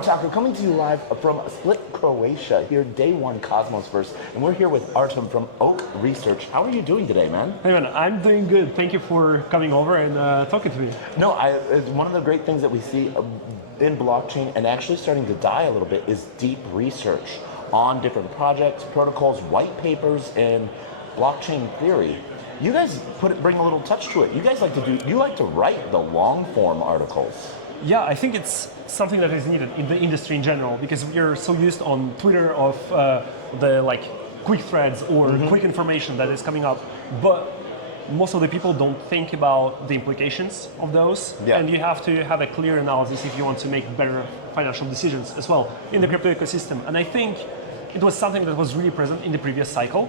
Taco coming to you live from Split, Croatia, here day one Cosmosverse, and we're here with Artem from Oak Research. How are you doing today, man? Hey man, I'm doing good. Thank you for coming over and talking to me. No, one of the great things that we see in blockchain and actually starting to die a little bit is deep research on different projects, protocols, white papers, and blockchain theory. You guys bring a little touch to it. You guys like to write the long form articles. Yeah, I think it's something that is needed in the industry in general because we are so used on Twitter of the like quick threads or quick information that is coming up, but most of the people don't think about the implications of those, and you have to have a clear analysis if you want to make better financial decisions as well in the crypto ecosystem. And I think it was something that was really present in the previous cycle.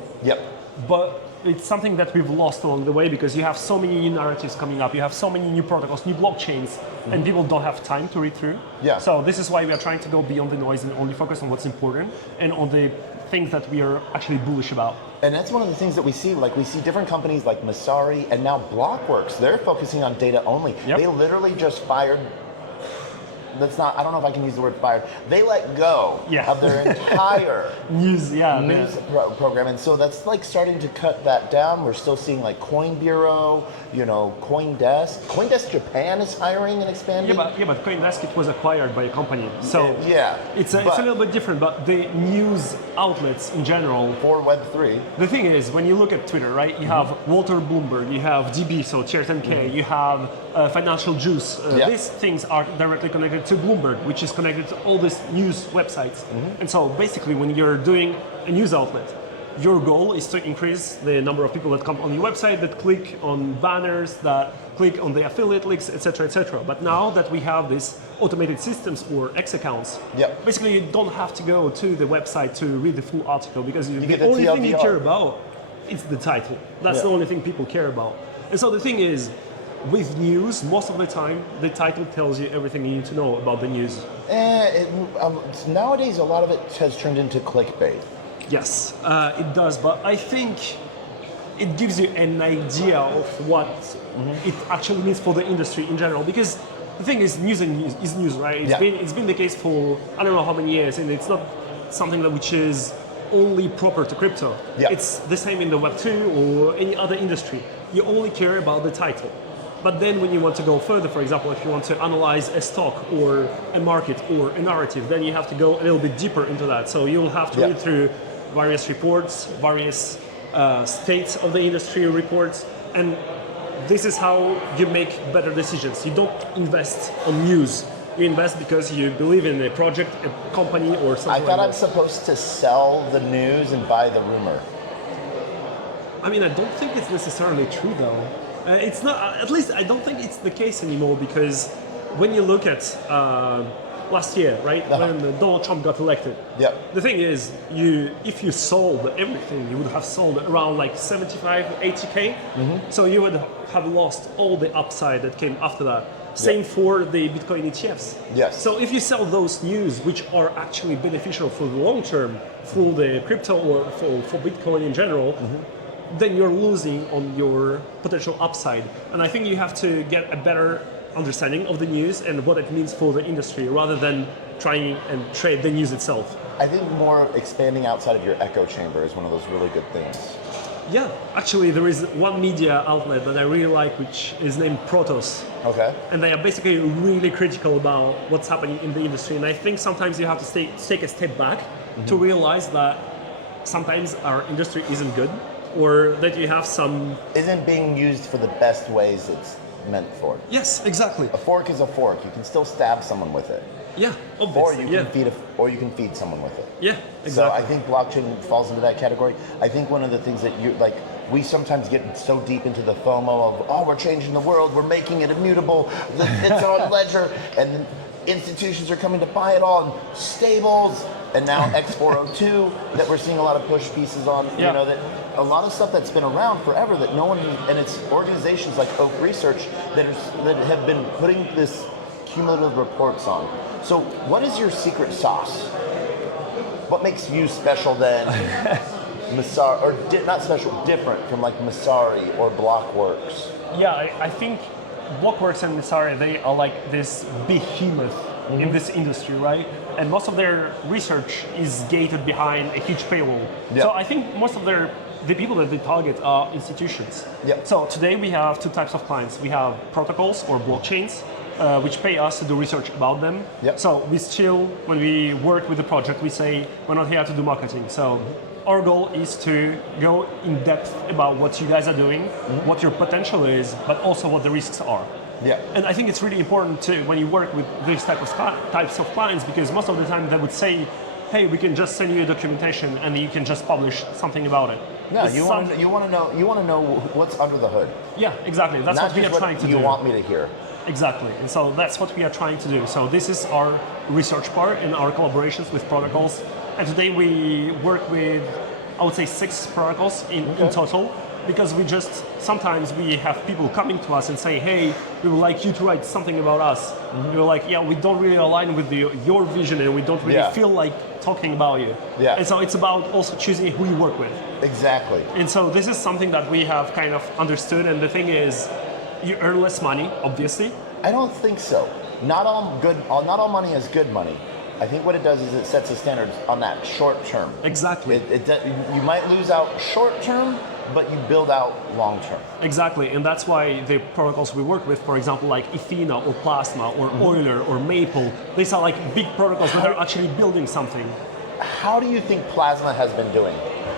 But it's something that we've lost along the way because you have so many new narratives coming up, you have so many new protocols, new blockchains, and people don't have time to read through. So this is why we are trying to go beyond the noise and only focus on what's important and on the things that we are actually bullish about. And that's one of the things that we see, like we see different companies like Messari and now Blockworks, they're focusing on data only. They literally just fired, I don't know if I can use the word fired. They let go of their entire news program. And so that's like starting to cut that down. We're still seeing like Coin Bureau, CoinDesk. CoinDesk Japan is hiring and expanding. But CoinDesk, it was acquired by a company. So it's a little bit different, but the news outlets in general. For Web3. The thing is, when you look at Twitter, right, you have Walter Bloomberg, you have DB, so Tier10K, you have Financial Juice. These things are directly connected to Bloomberg, which is connected to all these news websites. And so basically when you're doing a news outlet, your goal is to increase the number of people that come on your website, that click on banners, that click on the affiliate links, etc., etc. But now that we have these automated systems or X accounts, basically you don't have to go to the website to read the full article because the only thing you care about is the title. That's the only thing people care about. And so the thing is, with news, most of the time, the title tells you everything you need to know about the news. Nowadays, a lot of it has turned into clickbait. Yes, it does, but I think it gives you an idea of what it actually means for the industry in general. Because the thing is, news is news, right? It's been the case for I don't know how many years, and it's not something which is only proper to crypto. It's the same in the Web2 or any other industry. You only care about the title. But then when you want to go further, for example, if you want to analyze a stock or a market or a narrative, then you have to go a little bit deeper into that. So you'll have to read through various reports, various states of the industry reports, and this is how you make better decisions. You don't invest on news. You invest because you believe in a project, a company, or something. I thought I'm supposed to sell the news and buy the rumor. I mean, I don't think it's necessarily true, though. It's not, at least I don't think it's the case anymore because when you look at last year, right, when Donald Trump got elected, the thing is, if you sold everything, you would have sold around like 75, 80K. So you would have lost all the upside that came after that. Same for the Bitcoin ETFs. So if you sell those news, which are actually beneficial for the long term, for the crypto or for Bitcoin in general, then you're losing on your potential upside. And I think you have to get a better understanding of the news and what it means for the industry rather than trying and trade the news itself. I think more expanding outside of your echo chamber is one of those really good things. Yeah, actually there is one media outlet that I really like which is named Protos. And they are basically really critical about what's happening in the industry. And I think sometimes you have to take a step back to realize that sometimes our industry isn't good, or that you have some... Isn't being used for the best ways it's meant for. Yes, exactly. A fork is a fork. You can still stab someone with it. Yeah, obviously. Or you can feed someone with it. Yeah, exactly. So I think blockchain falls into that category. I think one of the things that we sometimes get so deep into the FOMO of, we're changing the world, we're making it immutable, it's on Ledger, and institutions are coming to buy it all, and stables, and now X402 that we're seeing a lot of push pieces on. That a lot of stuff that's been around forever that no one, and it's organizations like Oak Research that have been putting this cumulative reports on. So what is your secret sauce? What makes you special then? Masari, or not special, different from like Masari or Blockworks? Yeah, I think Blockworks and Messari, they are like this behemoth in this industry, right? And most of their research is gated behind a huge paywall. Yeah. So I think most of the people that they target are institutions. Yeah. So today we have two types of clients. We have protocols or blockchains, which pay us to do research about them. Yeah. So we still, when we work with the project, we say we're not here to do marketing. So our goal is to go in depth about what you guys are doing, what your potential is, but also what the risks are. Yeah. And I think it's really important too when you work with these types of clients, because most of the time they would say, hey, we can just send you a documentation and you can just publish something about it. No, It's you want to know what's under the hood. Yeah, exactly. That's Not what we are just trying to you do. want me to hear. Exactly. And so that's what we are trying to do. So this is our research part in our collaborations with protocols. And today we work with, I would say, 6 protocols in total, because sometimes we have people coming to us and say, hey, we would like you to write something about us. We're like, yeah, we don't really align with your vision and we don't really feel like talking about you. Yeah. And so it's about also choosing who you work with. Exactly. And so this is something that we have kind of understood. And the thing is, you earn less money, obviously. I don't think so. Not all money is good money. I think what it does is it sets the standards on that short term. Exactly. You might lose out short term, but you build out long term. Exactly, and that's why the protocols we work with, for example, like Ethena or Plasma or Euler or Maple, these are like big protocols that are actually building something. How do you think Plasma has been doing,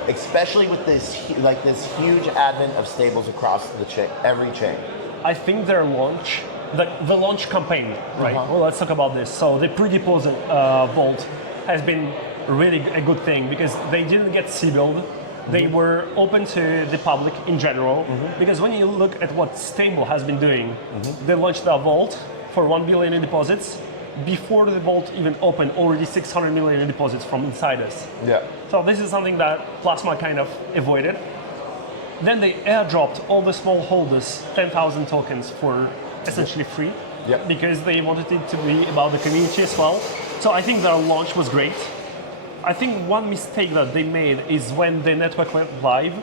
especially with this huge advent of stables across the chain, every chain? I think their launch, the launch campaign, right? Well, let's talk about this. So the pre-deposit vault has been really a good thing because they didn't get C-build. They were open to the public in general, because when you look at what Stable has been doing, they launched a vault for 1 billion in deposits. Before the vault even opened, already 600 million in deposits from insiders. Yeah. So this is something that Plasma kind of avoided. Then they airdropped all the small holders 10,000 tokens for essentially free, because they wanted it to be about the community as well. So I think their launch was great. I think one mistake that they made is when the network went live,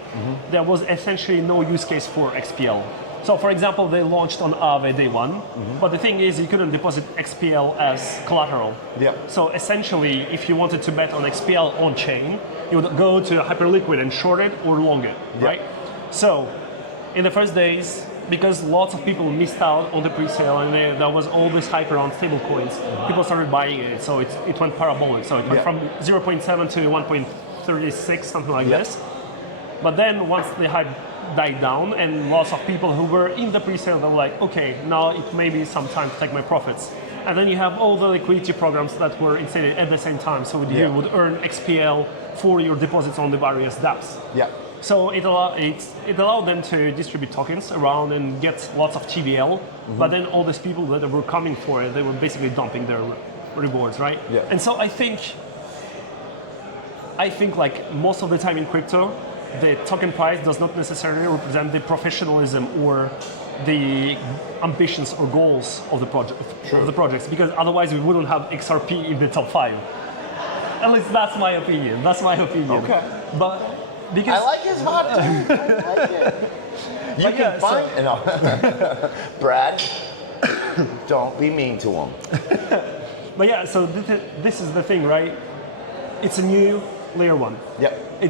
there was essentially no use case for XPL. So for example, they launched on Aave day one, but the thing is you couldn't deposit XPL as collateral. Yeah. So essentially, if you wanted to bet on XPL on chain, you would go to Hyperliquid and short it or long it, right? So in the first days, because lots of people missed out on the pre-sale and there was all this hype around stablecoins, people started buying it. So it went parabolic. So it went from 0.7 to 1.36, something like this. But then once the hype died down and lots of people who were in the pre-sale, they were like, okay, now it may be some time to take my profits. And then you have all the liquidity programs that were instated at the same time. So you would earn XPL for your deposits on the various dApps. Yeah. So it allowed them to distribute tokens around and get lots of TVL, but then all these people that were coming for it, they were basically dumping their rewards, right? Yeah. And so I think like most of the time in crypto, the token price does not necessarily represent the professionalism or the ambitions or goals of the projects, because otherwise we wouldn't have XRP in the top 5. At least that's my opinion. Okay. But because I like his hot take. I like it. You can find Brad. Don't be mean to him. But yeah, so this is the thing, right? It's a new layer 1. Yep.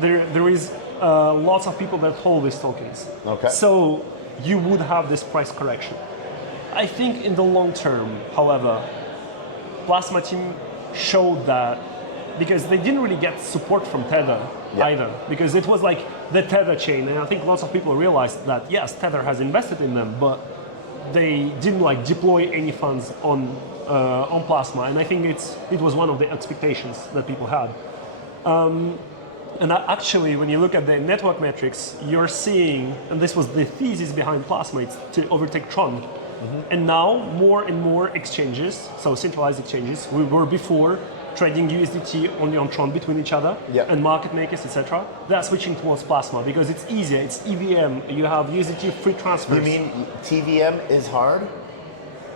There is lots of people that hold these tokens. Okay. So you would have this price correction. I think in the long term, however, Plasma team showed that, because they didn't really get support from Tether either, because it was like the Tether chain, and I think lots of people realized that yes, Tether has invested in them, but they didn't like deploy any funds on Plasma, and I think it was one of the expectations that people had. And actually, when you look at the network metrics, you're seeing, and this was the thesis behind Plasma, it's to overtake Tron. And now more and more exchanges, so centralized exchanges, we were before trading USDT only on Tron between each other, and market makers, etc. They're switching towards Plasma because it's easier, it's EVM, you have USDT free transfers. You mean TVM is hard?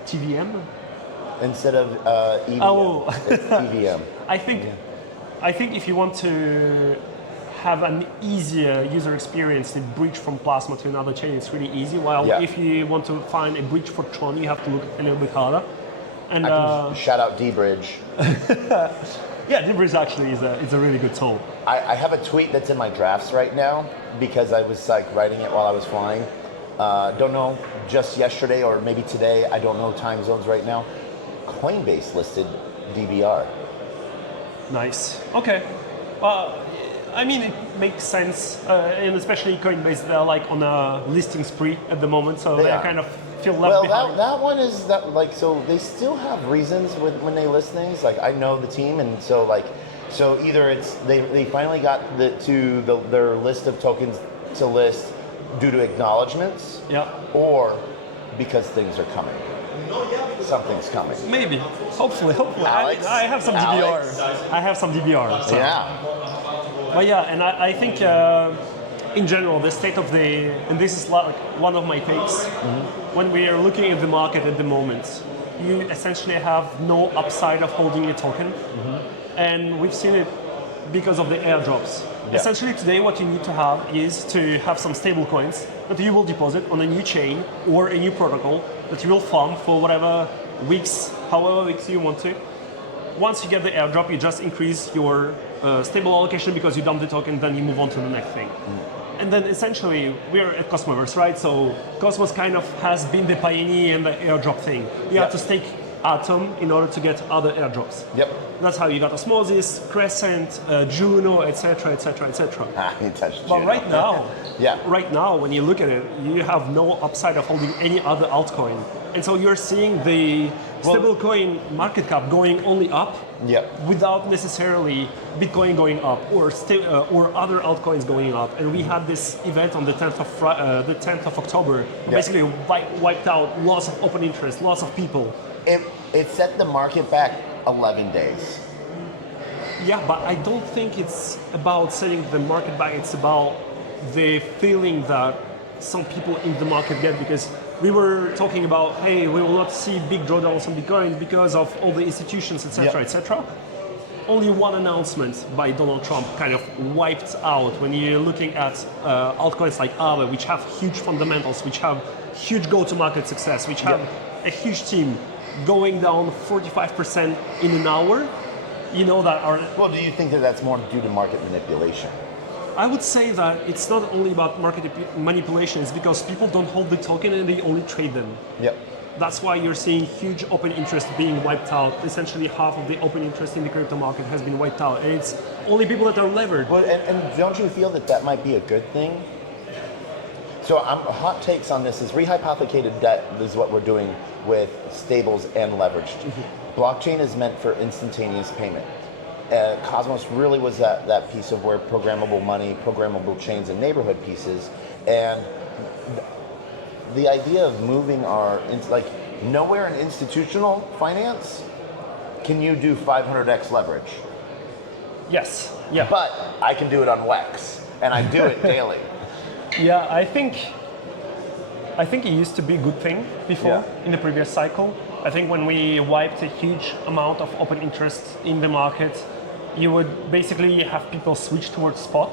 TVM? Instead of EVM, it's TVM. I think if you want to have an easier user experience, the bridge from Plasma to another chain is really easy. While Yeah. if you want to find a bridge for Tron, you have to look a little bit harder. And Shout out D-Bridge. yeah, Dbridge actually is a really good tool. I have a tweet that's in my drafts right now because I was like writing it while I was flying. Don't know, just yesterday or maybe today, I don't know time zones right now. Coinbase listed DBR. Nice. Okay. I mean, it makes sense, and especially Coinbase, they're like on a listing spree at the moment, so they are. kind of feel left Well, behind. that one is that like so they still have reasons when they list things. Like I know the team, and so either it's they finally got their list of tokens to list due to acknowledgements, Yeah. or because things are coming. Something's coming. Maybe. Hopefully. Alex? I have some Alex? DBR. I have some DBR. So. Yeah. But yeah, and I think in general, the state of and this is like one of my takes, when we are looking at the market at the moment, you essentially have no upside of holding a token. And we've seen it because of the airdrops. Yeah. Essentially today what you need to have is to have some stable coins that you will deposit on a new chain or a new protocol that you will farm for whatever weeks, however weeks you want to. Once you get the airdrop, you just increase your stable allocation because you dump the token, then you move on to the next thing. And then essentially, we're at Cosmoverse, right? So Cosmos kind of has been the pioneer in the airdrop thing. You have to stake Atom in order to get other airdrops. Yep. That's how you got Osmosis, Crescent, Juno, etc., etc., etc. You touched But Juno. right now, Yeah. right now, when you look at it, you have no upside of holding any other altcoin, and so you're seeing the stablecoin market cap going only up, Yep. without necessarily Bitcoin going up or other altcoins going up. And we had this event on the 10th of October, basically wiped out lots of open interest, lots of people. It set the market back 11 days. Yeah, but I don't think it's about setting the market back. It's about the feeling that some people in the market get, because we were talking about, hey, we will not see big drawdowns on Bitcoin because of all the institutions, etc., etc. Only one announcement by Donald Trump kind of wiped out when you're looking at altcoins like Aave, which have huge fundamentals, which have huge go-to-market success, which have a huge team, going down 45% in an hour. You know that are. Well, do you think that that's more due to market manipulation? I would say that it's not only about market manipulation, it's because people don't hold the token and they only trade them. Yep. That's why you're seeing huge open interest being wiped out. Essentially half of the open interest in the crypto market has been wiped out. And it's only people that are levered. Well, and don't you feel that might be a good thing? So hot takes on this is rehypothecated debt is what we're doing with stables and leveraged. Blockchain is meant for instantaneous payment. Cosmos really was that piece of where programmable money, programmable chains, and neighborhood pieces. And the idea of moving nowhere in institutional finance can you do 500x leverage. Yes. Yeah. But I can do it on WEX, and I do it daily. Yeah, I think it used to be a good thing before in the previous cycle. I think when we wiped a huge amount of open interest in the market, you would basically have people switch towards spot.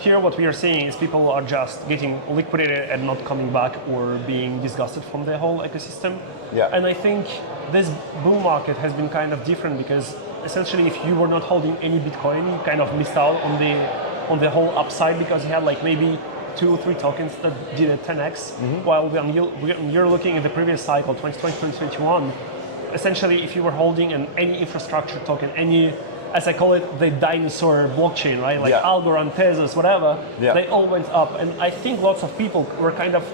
Here what we are seeing is people are just getting liquidated and not coming back or being disgusted from the whole ecosystem. Yeah. And I think this bull market has been kind of different because essentially if you were not holding any Bitcoin, you kind of missed out on the whole upside because you had like maybe 2 or 3 tokens that did a 10x, while when you're looking at the previous cycle, 2020, 2021, essentially if you were holding any infrastructure token, any, as I call it, the dinosaur blockchain, right? Like Algorand, Tezos, whatever, they all went up. And I think lots of people were kind of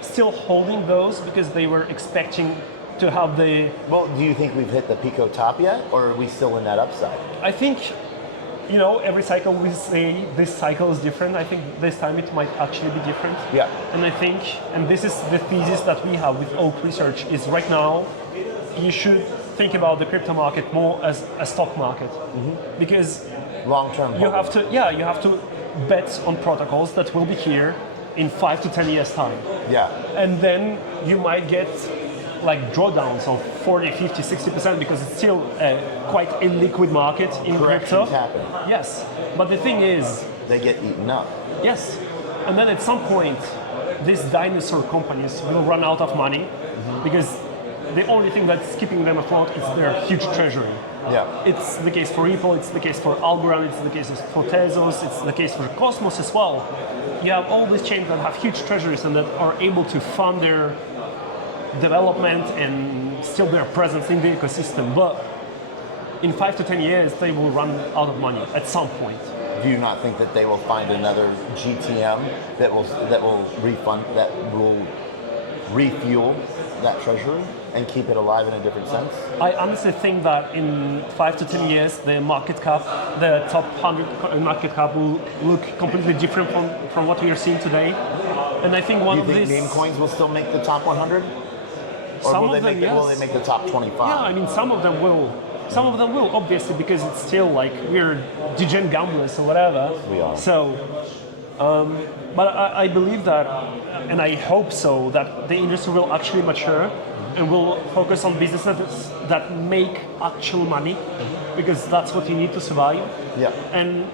still holding those because they were expecting to have the... Well, do you think we've hit the Pico top yet, or are we still in that upside? I think, every cycle we say this cycle is different. I think this time it might actually be different. Yeah. And I think, and this is the thesis that we have with Oak Research, is right now you should think about the crypto market more as a stock market. Because long-term you have to bet on protocols that will be here in 5 to 10 years time. Yeah. And then you might get like drawdowns of 40, 50, 60% because it's still quite a liquid market in crypto. Corrections happen. Yes, but the thing is, they get eaten up. Yes. And then at some point, these dinosaur companies will run out of money because the only thing that's keeping them afloat is their huge treasury. Yeah. It's the case for Ripple, it's the case for Algorand, it's the case for Tezos, it's the case for Cosmos as well. You have all these chains that have huge treasuries and that are able to fund their development and still their presence in the ecosystem. But in 5 to 10 years, they will run out of money at some point. Do you not think that they will find another GTM that will refuel that treasury and keep it alive in a different sense? I honestly think that in 5 to 10 years, the market cap, the top 100 market cap will look completely different from what we are seeing today. And I think Do you think meme coins will still make the top 100? Or Some will of them, yes. will they make the top 25? Yeah, I mean, some of them will. Some of them will, obviously, because it's still like we're degen gamblers or whatever. We are. So, but I believe that, and I hope so, that the industry will actually mature and will focus on businesses that make actual money, because that's what you need to survive. Yeah. And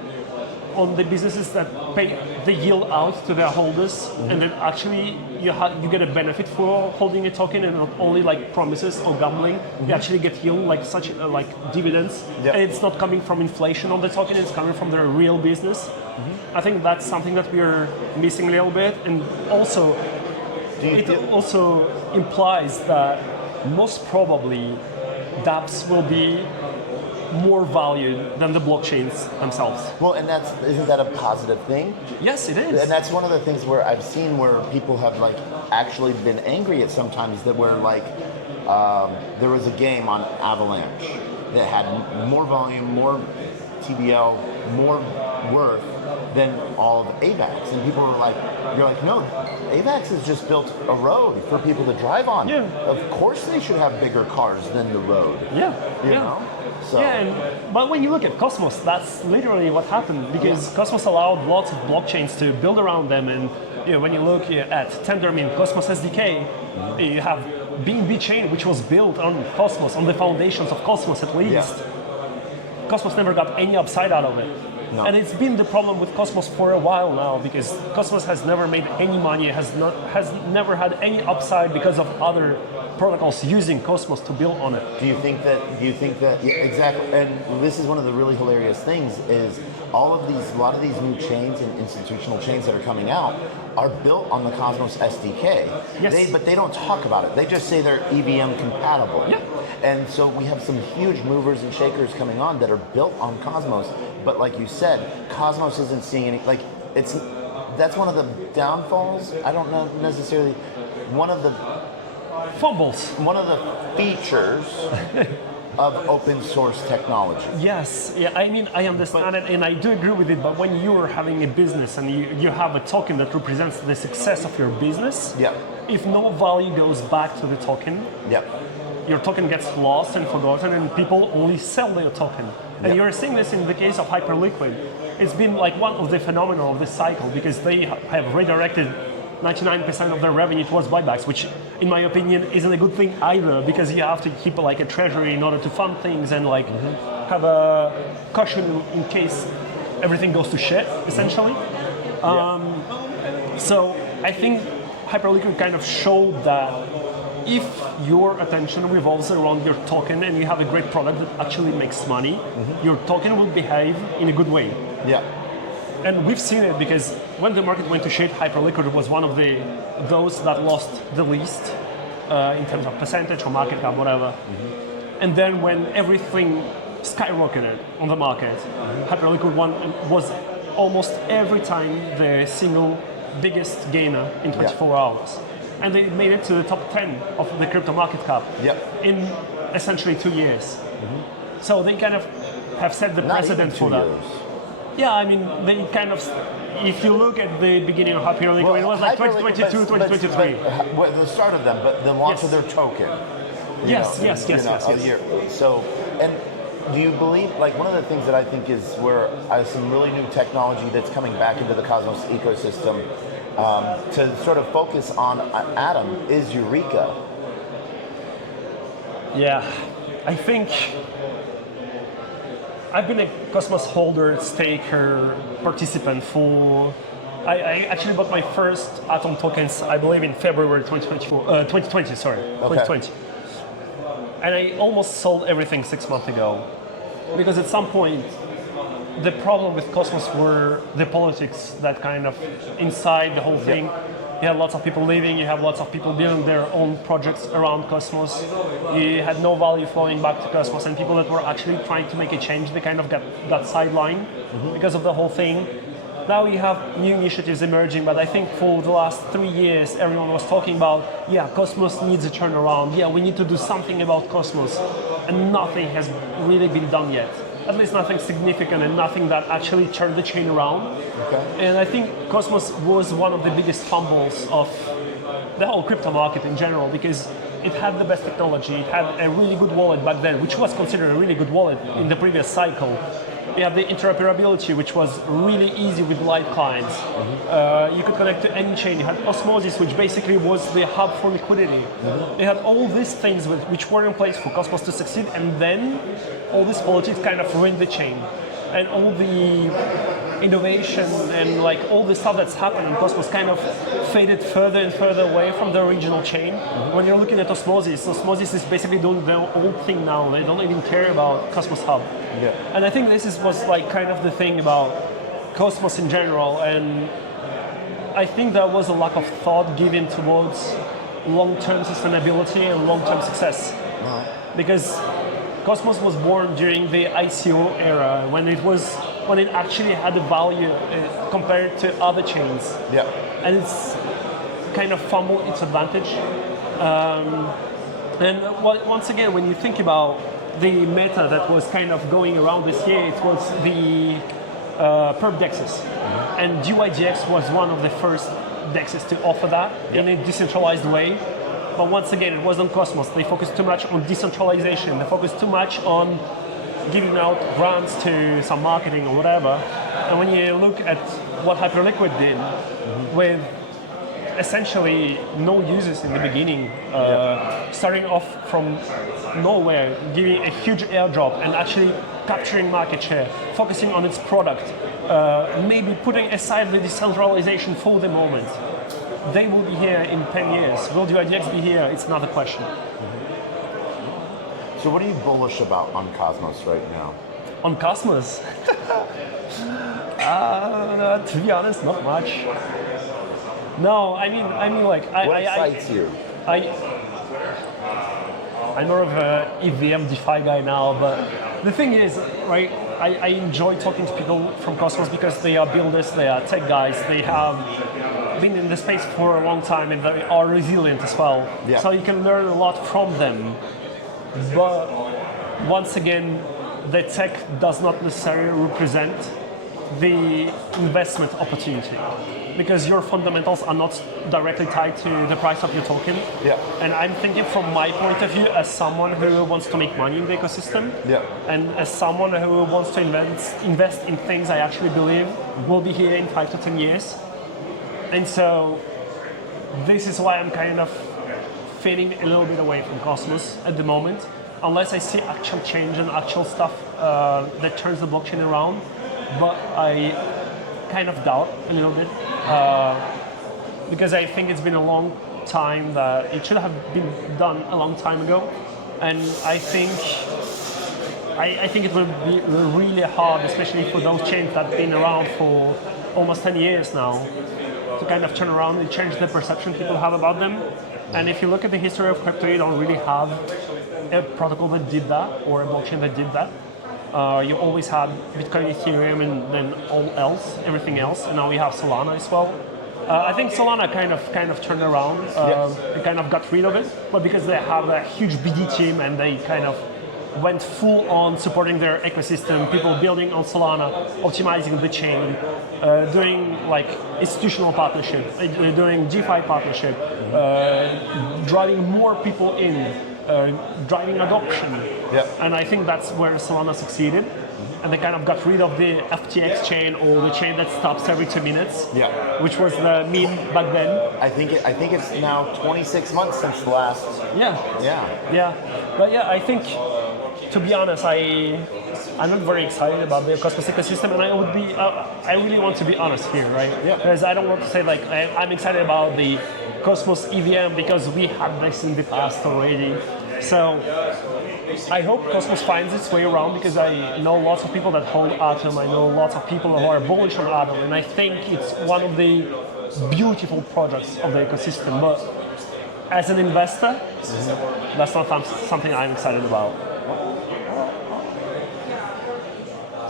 on the businesses that pay the yield out to their holders, and then actually you get a benefit for holding a token, and not only like promises or gambling. You actually get yield like such like dividends, and it's not coming from inflation on the token; it's coming from their real business. I think that's something that we are missing a little bit, and also it also implies that most probably dApps will be more valued than the blockchains themselves. Well, and isn't that a positive thing? Yes, it is. And that's one of the things where I've seen where people have like actually been angry at sometimes that were like there was a game on Avalanche that had more volume, more TBL, more worth than all of AVAX, and people were like, "You're like, no, AVAX has just built a road for people to drive on. Yeah. Of course they should have bigger cars than the road. Yeah, You yeah. know? So But when you look at Cosmos, that's literally what happened, because Cosmos allowed lots of blockchains to build around them. And when you look at Tendermint, Cosmos SDK, you have BNB chain, which was built on Cosmos, on the foundations of Cosmos at least. Cosmos never got any upside out of it. No. And it's been the problem with Cosmos for a while now, because Cosmos has never made any money, has never had any upside because of other protocols using Cosmos to build on it. Do you think that? Yeah, exactly. And this is one of the really hilarious things is a lot of these new chains and institutional chains that are coming out are built on the Cosmos SDK. Yes. But they don't talk about it. They just say they're EVM compatible. Yeah. And so we have some huge movers and shakers coming on that are built on Cosmos. But like you said, Cosmos isn't seeing any. That's one of the downfalls. I don't know necessarily. One of the features of open source technology. Yes, yeah, I mean, I understand it, and I do agree with it, but when you're having a business and you have a token that represents the success of your business, if no value goes back to the token, your token gets lost and forgotten, and people only sell their token. And you're seeing this in the case of Hyperliquid. It's been like one of the phenomena of this cycle, because they have redirected 99% of their revenue towards buybacks, which in my opinion isn't a good thing either, because you have to keep like a treasury in order to fund things and like have a cushion in case everything goes to shit, essentially. So I think Hyperliquid kind of showed that if your attention revolves around your token and you have a great product that actually makes money, your token will behave in a good way. And we've seen it, because when the market went to shit, Hyperliquid was one of those that lost the least in terms of percentage or market cap, whatever. And then when everything skyrocketed on the market, Hyperliquid was almost every time the single biggest gainer in 24 hours. And they made it to the top 10 of the crypto market cap in essentially 2 years. So they kind of have set the precedent for that. Yeah, I mean, they kind of, if you look at the beginning of Hyperliquid, it was like 2022, 2023. The start of them, but the launch of their token. Yes. So, and do you believe, like one of the things that I think is where some really new technology that's coming back into the Cosmos ecosystem to sort of focus on Atom is Eureka. Yeah, I think I've been a Cosmos holder, staker, participant for. I actually bought my first Atom tokens, I believe, in February 2020. Sorry, 2020. And I almost sold everything 6 months ago, because at some point, the problem with Cosmos were the politics that kind of inside the whole thing. You had lots of people leaving, you have lots of people building their own projects around Cosmos. You had no value flowing back to Cosmos, and people that were actually trying to make a change, they kind of got sidelined because of the whole thing. Now you have new initiatives emerging, but I think for the last 3 years, everyone was talking about, yeah, Cosmos needs a turnaround. Yeah, we need to do something about Cosmos. And nothing has really been done yet. At least nothing significant and nothing that actually turned the chain around. Okay. And I think Cosmos was one of the biggest fumbles of the whole crypto market in general, because it had the best technology, it had a really good wallet back then, which was considered a really good wallet in the previous cycle. You have the interoperability, which was really easy with light clients. You could connect to any chain. You had Osmosis, which basically was the hub for liquidity. You had all these things which were in place for Cosmos to succeed, and then all this politics kind of ruined the chain. And all the innovation and like all the stuff that's happened in Cosmos kind of faded further and further away from the original chain. When you're looking at Osmosis, Osmosis is basically doing their own thing now. They don't even care about Cosmos Hub. Yeah. And I think was like kind of the thing about Cosmos in general, and I think there was a lack of thought given towards long-term sustainability and long-term success. Because Cosmos was born during the ICO era, when it actually had a value compared to other chains. Yeah. And it's kind of fumbled its advantage. And once again, when you think about the meta that was kind of going around this year, it was the perp dexes. And DYDX was one of the first dexes to offer that in a decentralized way. But once again, it wasn't Cosmos. They focused too much on decentralization. They focused too much on giving out grants to some marketing or whatever. And when you look at what Hyperliquid did with essentially no users in the beginning, starting off from nowhere, giving a huge airdrop and actually capturing market share, focusing on its product, maybe putting aside the decentralization for the moment. They will be here in 10 years. Will DYDX be here? It's another question. So what are you bullish about on Cosmos right now? On Cosmos? To be honest, not much. No, I mean, like what excites you? I'm more of a EVM DeFi guy now, but the thing is, right? I enjoy talking to people from Cosmos because they are builders, they are tech guys, they have been in the space for a long time and they are resilient as well. Yeah. So you can learn a lot from them. But once again, the tech does not necessarily represent the investment opportunity, because your fundamentals are not directly tied to the price of your token. Yeah. And I'm thinking from my point of view as someone who wants to make money in the ecosystem, and as someone who wants to invest in things I actually believe will be here in 5 to 10 years. And so this is why I'm kind of fading a little bit away from Cosmos at the moment, unless I see actual change and actual stuff that turns the blockchain around. But I kind of doubt a little bit, because I think it's been a long time that it should have been done a long time ago. And I think it will be really hard, especially for those chains that have been around for almost 10 years now, to kind of turn around and change the perception people have about them. And if you look at the history of crypto, you don't really have a protocol that did that or a blockchain that did that. You always had Bitcoin, Ethereum, and then everything else. And now we have Solana as well. I think Solana kind of turned around. They kind of got rid of it, but because they have a huge BD team and they kind of went full on supporting their ecosystem, people building on Solana, optimizing the chain, doing like institutional partnership, doing DeFi partnership, driving more people in, driving adoption. And I think that's where Solana succeeded. And they kind of got rid of the FTX chain, or the chain that stops every 2 minutes, which was the meme back then. I think it's now 26 months since the last. Yeah. But yeah, I think, to be honest, I'm not very excited about the Cosmos ecosystem, and I really want to be honest here, right? Yeah. Because I don't want to say like I'm excited about the Cosmos EVM because we had this in the past already. So I hope Cosmos finds its way around because I know lots of people that hold Atom. I know lots of people who are bullish on Atom, and I think it's one of the beautiful projects of the ecosystem. But as an investor, that's not something I'm excited about.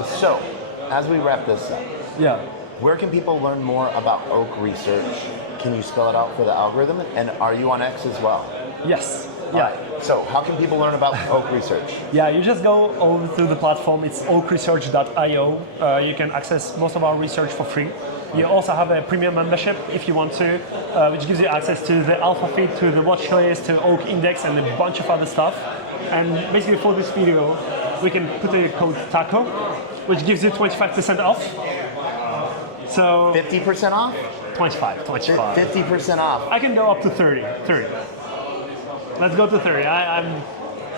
So, as we wrap this up, Yeah. where can people learn more about Oak Research? Can you spell it out for the algorithm? And are you on X as well? Yes. All Yeah. right. So, how can people learn about Oak Research? Yeah, you just go over to the platform. It's oakresearch.io. You can access most of our research for free. You also have a premium membership if you want to, which gives you access to the alpha feed, to the watch list, to Oak Index, and a bunch of other stuff. And basically for this video, we can put a code TACO, which gives you 25% off. So 50% off? 25. 50% off. I can go up to 30. Let's go to 30. Okay.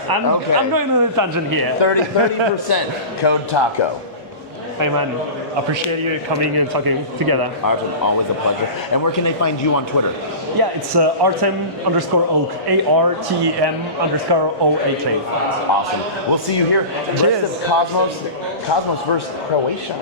I'm going on a tangent here. 30% code TACO. Hey man, appreciate you coming and talking together. Artem, always a pleasure. And where can they find you on Twitter? Yeah, it's Artem_Oak, ARTEM_OAK. Awesome. We'll see you here. Rest Cheers. of Cosmos versus Croatia.